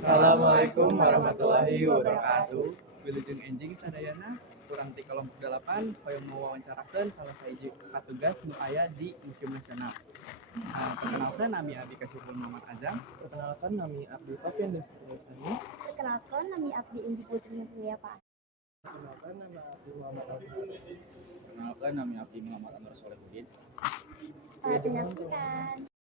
Assalamualaikum warahmatullahi wabarakatuh. Wilujeng enjing sadayana kurang ti kelompok 8 hoyong mewawancarakeun salah sahiji petugas nu aya di Museum Nasional. Perkenalkan nami Abdi Kasyiful Muhammad Azam. Perkenalkan, nami Abdi Fafian Devriasani. Perkenalkan, nami Abdi Inji Putri Nislia Pak. Perkenalkan, nama Abdi Muhammad Alfi. Perkenalkan, nami Abdi Muhammad Anwar Solehudin. Menyaksikan.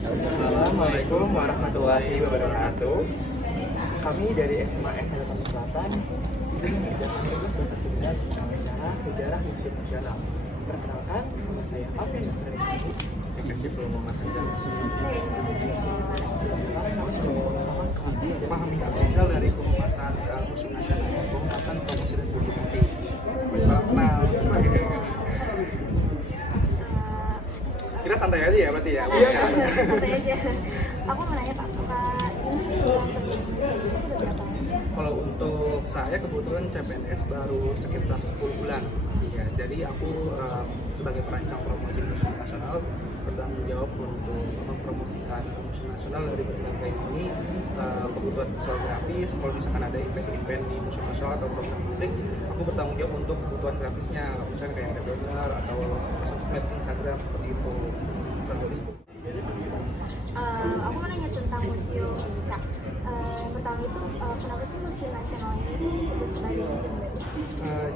Assalamualaikum warahmatullahi wabarakatuh. Kami dari SMA N Jakarta Selatan mengerjakan tugas bahasa Sunda tentang acara sejarah Museum Nasional. Perkenalkan, nama saya Fafian Devriasani. Kasyiful Muhammad Azam. Sekarang kami sudah bersama Fahmi Afrizal dari Kehumasan Museum Nasional, Kehumasan Promosi dan Publikasi. Salam kenal. Kita santai aja ya berarti ya. Santai aja. Aku mau nanya Pak, ini uang pergi museum itu berapa? Kalau untuk saya kebetulan CPNS baru sekitar 10 bulan. Ya, jadi aku sebagai perancang promosi museum nasional bertanggung jawab untuk mempromosikan museum nasional dari berbagai ini kebutuhan visual grafis. Kalau misalkan ada event-event di museum nasional atau program publik, aku bertanggung jawab untuk kebutuhan grafisnya, misalnya kayak ada banner atau sosmed Instagram seperti itu. Aku mau nanya tentang museum ini, Kak. Yang pertama itu, kenapa sih Museum Nasional ini disebut sebagai museum gajah?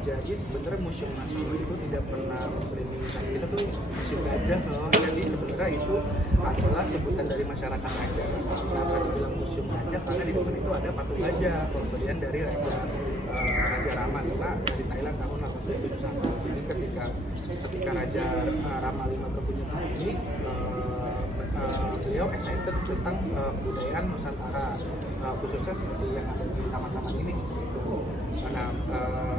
Jadi sebenarnya museum nasional itu tidak pernah membrandingkan kita tuh museum gajah loh. Jadi sebenarnya itu adalah sebutan dari masyarakat aja. Kenapa dibilang museum gajah? Karena di depan itu ada patung gajah pemberian dari Raja Rama V dari Thailand tahun 1871. Jadi ketika Raja Rama V berkunjung ke sini, beliau excited tentang kebudayaan Nusantara, khususnya seperti yang ada di taman-taman ini seperti itu. Karena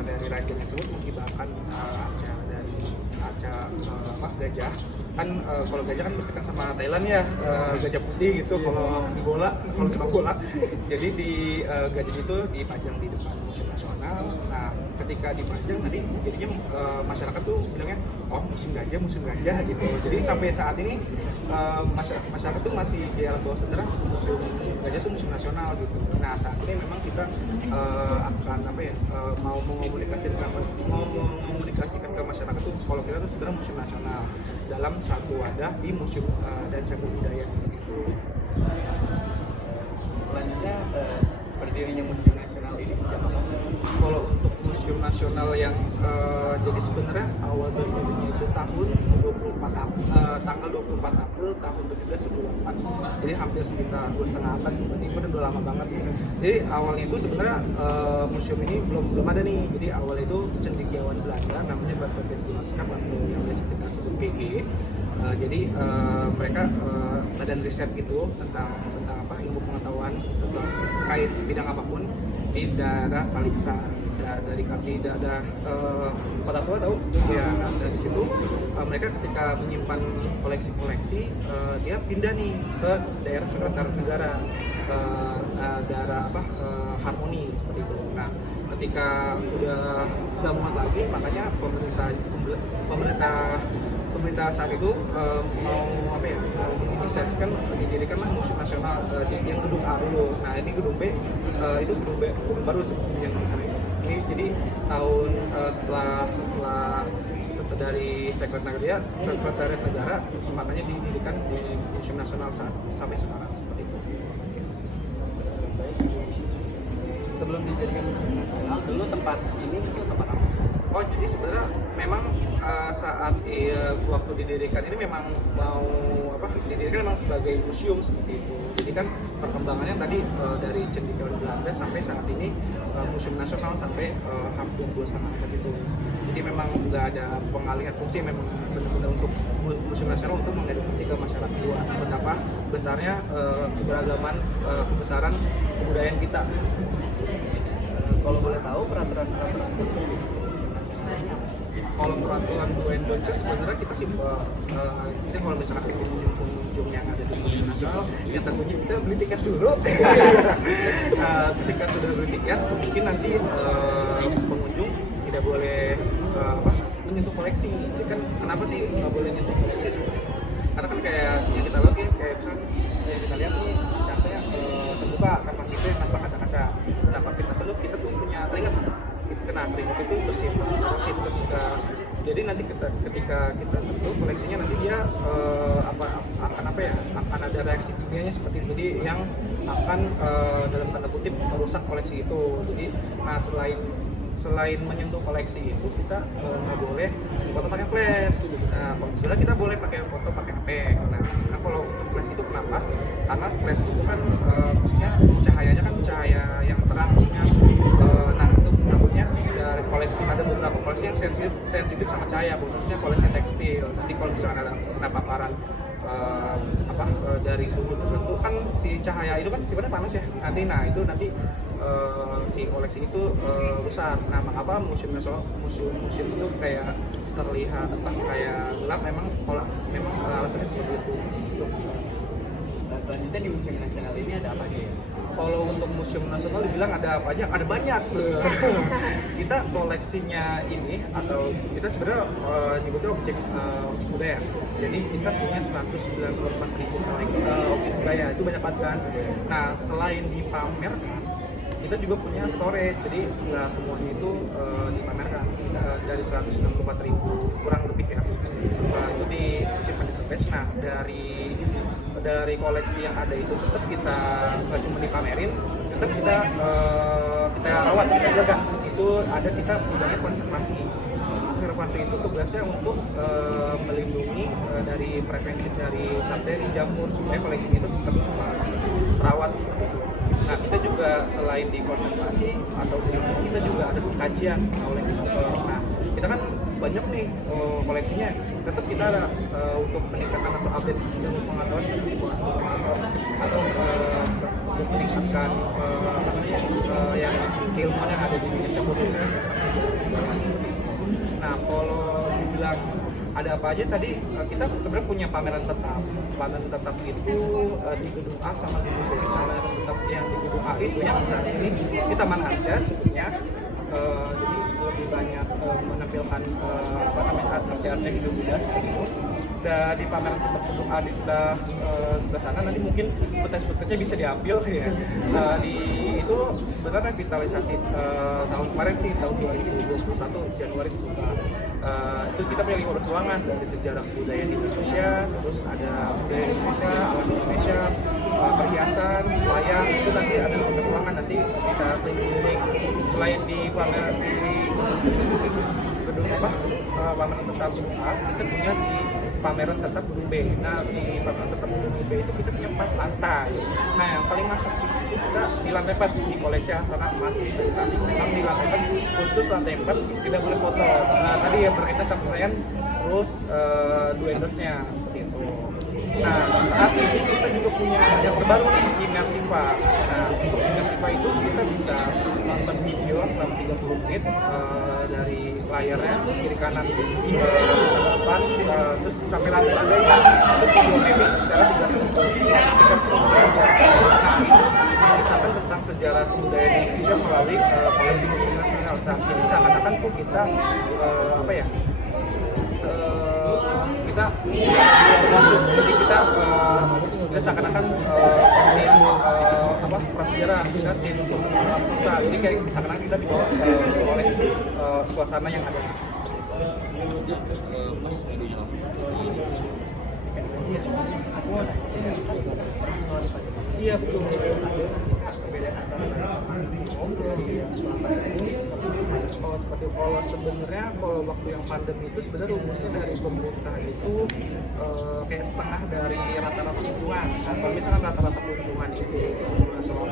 dari raja tersebut menghibahkan arca gajah. Kan kalau gajah kan berkaitan sama Thailand ya, gajah putih gitu. Kalau sepak bola, jadi di gajah itu dipajang di depan museum nasional. Nah, ketika dipajang nanti jadinya masyarakat tuh bilangnya oh museum gajah gitu. Jadi sampai saat ini masyarakat tuh masih di alam bawah sadar museum gajah tuh museum nasional gitu. Nah, saat ini memang kita akan mau mengomunikasikan ke masyarakat tuh kalau kita tuh sebenarnya museum nasional dalam satu wadah di museum dan cagar budaya seperti itu. Selanjutnya berdirinya Museum Nasional ini sejak kapan? Kalau untuk museum nasional yang jadi sebenarnya awal berdirinya itu tanggal 24 April tahun 1798. Jadi hampir sekitar 2,5 abad, berarti itu udah lama banget ya. Jadi awalnya itu sebenarnya museum ini belum ada nih. Jadi awal itu cendekiawan Belanda namanya Batavius Genootschap atau yang biasa kita sebut BG. Jadi mereka badan riset gitu tentang ilmu pengetahuan terkait bidang apapun di daerah Kali Besar, dari daerah Kota Tua tahu ya. Nah, dari situ mereka ketika menyimpan koleksi-koleksi dia pindah nih ke daerah Sekretariat Negara, daerah Harmoni seperti itu. Nah, ketika sudah muat lagi, makanya pemerintah saat itu mau menginisiasikan didirikanlah museum nasional di yang gedung A dulu. Nah, ini gedung B, itu gedung baru seperti yang di sana itu. Ini jadi tahun setelah dari Sekretariat Negara, makanya didirikan di Museum Nasional sampai sekarang seperti itu. Sebelum dijadikan Museum Nasional, dulu tempat ini itu tempat apa? Oh, jadi sebenarnya memang saat waktu didirikan ini memang didirikan memang sebagai museum seperti itu. Jadi kan perkembangannya tadi dari cendekiawan Belanda sampai saat ini museum nasional sampai hampir 2,5 abad itu. Jadi memang nggak ada pengalihan fungsi, memang benar-benar untuk museum nasional untuk mengedukasi ke masyarakat luas betapa besarnya keberagaman kebesaran kebudayaan kita. Kalau boleh tahu peraturan kalau peraturan do and don't sebenarnya kita simpel. Kita kalau misalkan pengunjung yang ada di museum nasional, ya tentunya kita beli tiket dulu. Ketika sudah beli tiket, mungkin nanti pengunjung tidak boleh menyentuh koleksi. Jadi kan kenapa sih nggak boleh menyentuh koleksi seperti itu? Karena kan kayak yang kita lihat kayak misalnya yang kita lihat nih kancanya terbuka kamar kita tanpa kaca-kaca. Tanpa kita sentuh, kita tuh punya teringat kena keringat itu bersih ketika jadi nanti ketika kita sentuh koleksinya nanti dia akan ada reaksi kimianya seperti itu, jadi yang akan dalam tanda kutip merusak koleksi itu. Jadi nah selain menyentuh koleksi itu kita nggak boleh foto pakai flash. Nah, sebenarnya kita boleh pakai foto pakai HP. Nah, sebenarnya kalau untuk flash itu kenapa? Karena flash itu kan maksudnya cahayanya kan cahaya yang terang, nah itu takutnya dari koleksi ada beberapa koleksi yang sensitif sama cahaya, khususnya koleksi tekstil. Nanti kalau misalnya ada kena paparan dari suhu tertentu kan si cahaya itu kan sifatnya panas ya. Nanti si koleksi itu rusak. Nah, mengapa museum itu kayak terlihat kayak gelap? Memang alasannya seperti itu. Dan selanjutnya di Museum Nasional ini ada apa dia? kalau untuk museum nasional dibilang ada apa aja? Ada banyak. Kita koleksinya ini atau kita sebenarnya nyebutnya objek budaya. Jadi kita punya 194.000 objek budaya, itu banyak banget kan. Nah, selain dipamerkan, kita juga punya storage, jadi nggak semuanya itu dipamerkan. Dari 194.000 kurang lebih ya, itu disimpan di storage. Nah, dari koleksi yang ada itu tetap kita nggak cuma dipamerin, tetap kita rawat, kita jaga. Itu ada kita bilangnya konservasi. Konservasi itu tugasnya untuk melindungi dari preventif dari bakteri, jamur, supaya koleksi itu tetap terawat seperti itu. Nah, kita juga selain di konservasi atau kita juga ada kajian oleh nah, kita kan banyak nih koleksinya, tetap kita ada untuk meningkatkan atau update ilmu pengetahuan seperti itu atau untuk meningkatkan yang keilmuan yang ada di Indonesia khususnya. Nah, kalau dibilang ada apa aja tadi, kita sebenarnya punya pameran tetap. Pameran tetap itu di gedung A sama gedung B. Pameran tetap yang di gedung A itu yang saat ini di Taman Arca sebenarnya, jadi lebih banyak menampilkan arti-arti hidup Buddha seperti itu. Dan di pameran tetap gedung A di sebelah sana nanti mungkin footage-nya bisa diambil ya. Itu sebenarnya revitalisasi tahun kemarin sih, tahun 2021 Januari dibuka. Itu kita punya 15 ruangan dari sejarah budaya di Indonesia, terus ada budaya Indonesia, alam Indonesia, perhiasan, wayang, itu nanti ada 15 ruangan, nanti bisa keliling-keliling. Selain di pameran di gedung pameran tetap gedung A, kita punya di pameran tetap gedung B. Nah, di pameran tetap gedung B itu kita punya 4 lantai. Nah, yang paling masuk di situ kita di lantai 4 di koleksi Hasanah Emas. Nah, memang di lantai 4 khusus lantai 4 tidak boleh foto. Nah, tadi yang berkaitan sama perayaan terus dua endorse-nya seperti itu. Nah, saat ini kita juga punya yang terbaru nih, Immersiva. Nah, untuk Immersiva itu kita bisa nonton video selama 30 menit dari layarnya kiri kanan atas depan, terus sampai lantai itu video mapping secara 360 derajat. Nah, itu mengisahkan tentang sejarah budaya Indonesia melalui koleksi museum nasional. Jadi seakan-akan tuh kita kita jadi kita seakan-akan prasejarah, kita scene untuk sosial. Jadi kayak seakan-akan kita dibawa oleh suasana yang ada seperti itu. Iya betul. Perbedaan antara kalau sebenarnya kalau waktu yang pandemi itu sebenarnya rumusnya dari pemerintah itu kayak setengah dari rata-rata lingkungan. Nah, kalau misalkan rata-rata lingkungan itu nasional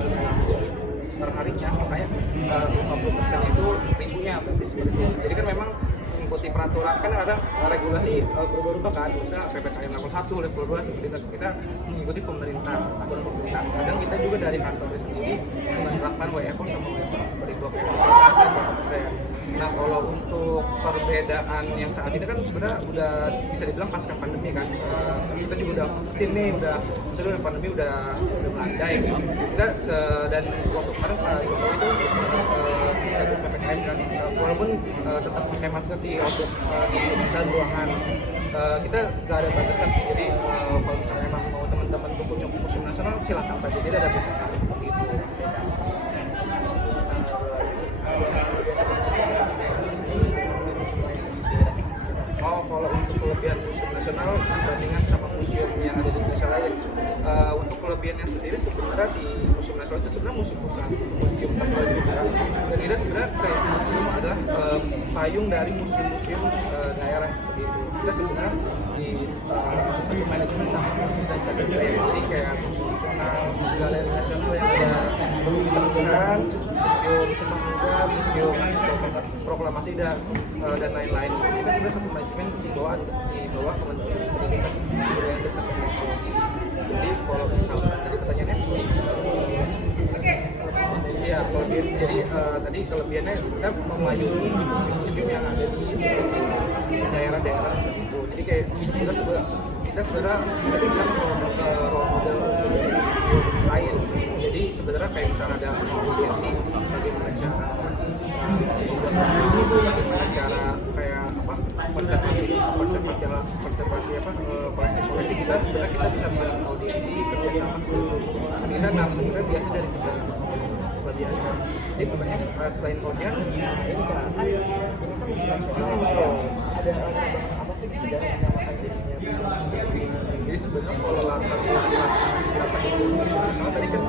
perharinya, makanya 50% itu 1000-nya berarti seperti itu. Jadi kan memang mengikuti peraturan, kan ada regulasi berubah-ubah kan, kita PPKM level 1, level 2 seperti itu, kita mengikuti pemerintah, aturan pemerintah. Kadang kita juga dari kantornya sendiri menerapkan WFO sama WFO beri blok persen. Nah, kalau untuk perbedaan yang saat ini kan sebenarnya udah bisa dibilang pasca pandemi kan, kita juga udah vaksin nih, maksudnya pandemi udah melandai. Kita dan waktu kemarin Pak Jokowi itu cabut PPKM kan, walaupun tetap pakai masker di outdoor di dalam ruangan, kita nggak ada batasan sih. Jadi kalau misalnya emang mau teman-teman berkunjung ke museum nasional silakan saja, jadi ada batasan seperti itu. Kalau untuk kelebihan museum nasional dibandingkan sama museum yang ada di Indonesia lain, untuk kelebihannya sendiri sebenarnya di museum nasional itu sebenarnya museum teknologi juga, dan kita sebenarnya kayak museum adalah payung dari museum-museum daerah seperti itu. Kita sebenarnya di satu manajemen sama museum dan cagar budaya, jadi kayak museum nasional, galeri nasional yang ada Bumi Sambutan, museum Sumpah Pemuda, museum Masjid Proklamasi dan lain-lain. Kita sebenarnya satu manajemen di bawah Kementerian Pendidikan Kebudayaan dan Teknologi. Jadi kalau misalnya dari pertanyaannya, iya kelebihan. Jadi tadi kelebihannya kita memayungi di museum-museum yang ada di daerah-daerah seperti itu. Jadi kayak kita sebenarnya bisa dibilang role model museum lain. Jadi sebenarnya kayak misalnya ada audiensi bagaimana cara membuat pasar itu, bagaimana cara kayak apa konservasi koleksi kita sebenarnya kita bisa membuat audiensi kerjasama seperti itu. Kita narasumbernya biasa dari kita kelebihannya. Jadi pokoknya selain audiens ini kan ini kan ada apa sih sejarah dinamakan jadinya museum nasional. Jadi sebenarnya kalau latar belakang kenapa itu museum nasional tadi kan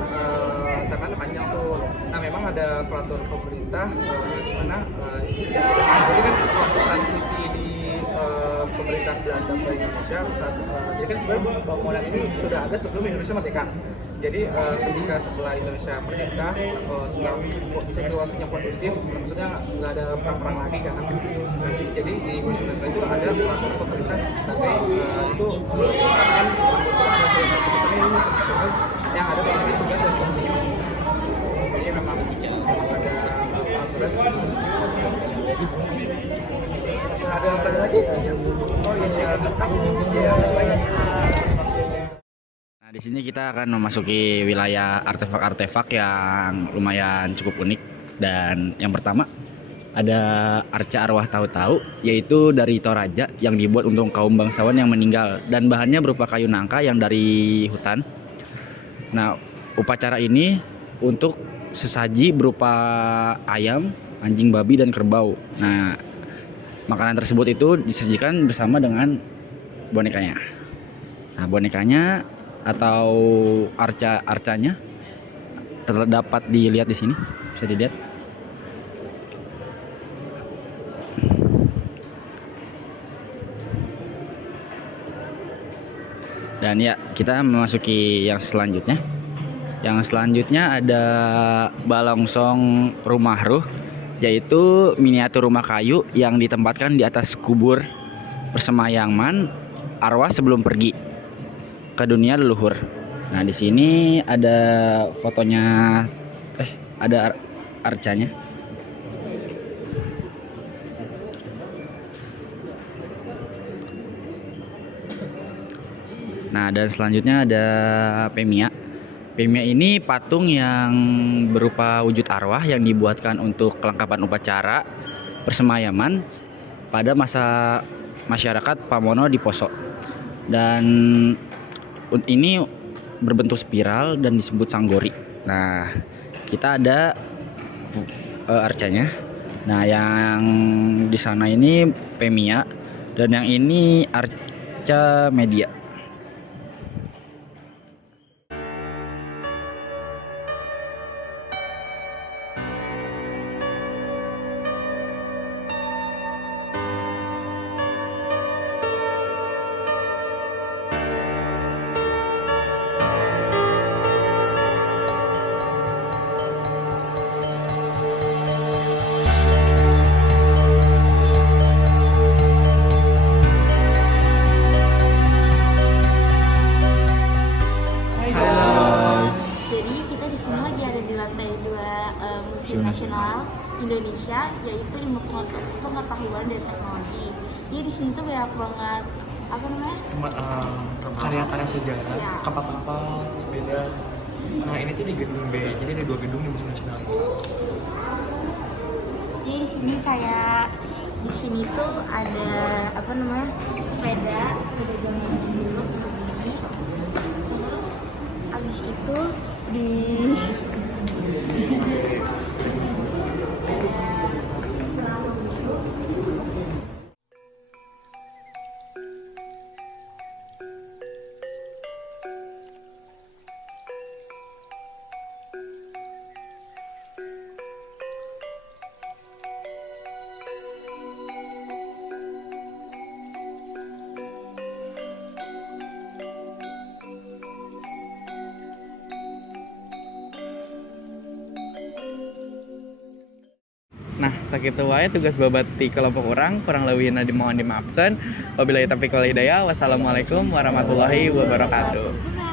tangannya panjang tuh. Nah memang ada peraturan pemerintah di mana jadi kan waktu transisi di pemerintahan Belanda ke Indonesia saat jadi kan sebenarnya bangunan ini sudah ada sebelum Indonesia merdeka. Jadi ketika setelah Indonesia merdeka, setelah situasinya kondusif, maksudnya nggak ada perang lagi kan. Jadi di Museum Nasional itu ada peraturan pemerintah sebagai itu merupakan ada surat keputusan ini Museum Nasional yang ada memiliki tugas dan fungsinya masing-masing. Jadi memang ada peraturan seperti itu. Ada apa lagi? Oh iya, terima kasih. Ya, Nah, di sini kita akan memasuki wilayah artefak-artefak yang lumayan cukup unik. Dan yang pertama ada arca arwah tahu-tahu, yaitu dari Toraja yang dibuat untuk kaum bangsawan yang meninggal dan bahannya berupa kayu nangka yang dari hutan. Nah, upacara ini untuk sesaji berupa ayam, anjing, babi, dan kerbau. Nah, makanan tersebut itu disajikan bersama dengan bonekanya. Nah, bonekanya atau arcanya terdapat dilihat di sini, bisa dilihat. Dan ya, kita memasuki yang selanjutnya. Yang selanjutnya ada balongsong rumah ruh, yaitu miniatur rumah kayu yang ditempatkan di atas kubur persemayaman arwah sebelum pergi ke dunia leluhur. Nah, di sini ada fotonya, ada arcanya. Nah, dan selanjutnya ada Pemia. Pemia ini patung yang berupa wujud arwah yang dibuatkan untuk kelengkapan upacara persemayaman pada masa masyarakat Pamono di Poso. Dan ini berbentuk spiral dan disebut sanggori. Nah, kita ada arcanya. Nah, yang di sana ini Pemia dan yang ini arca media. Nasional Indonesia, yaitu ilmu pengetahuan dan teknologi. Jadi di sini tuh banyak banget apa namanya karya-karya sejarah, ya, kapal-kapal, sepeda. Nah, ini tuh di gedung B, jadi ada 2 gedung di Museum Nasional ini. Jadi di sini kayak di sini tuh ada apa namanya sepeda zaman dulu begini. Terus abis itu di Nah, sakitu wae tugas babati kelompok orang, kurang lebihna dimohon dimaafkan. Wabillahi taufiq wal hidayah. Wassalamualaikum warahmatullahi wabarakatuh.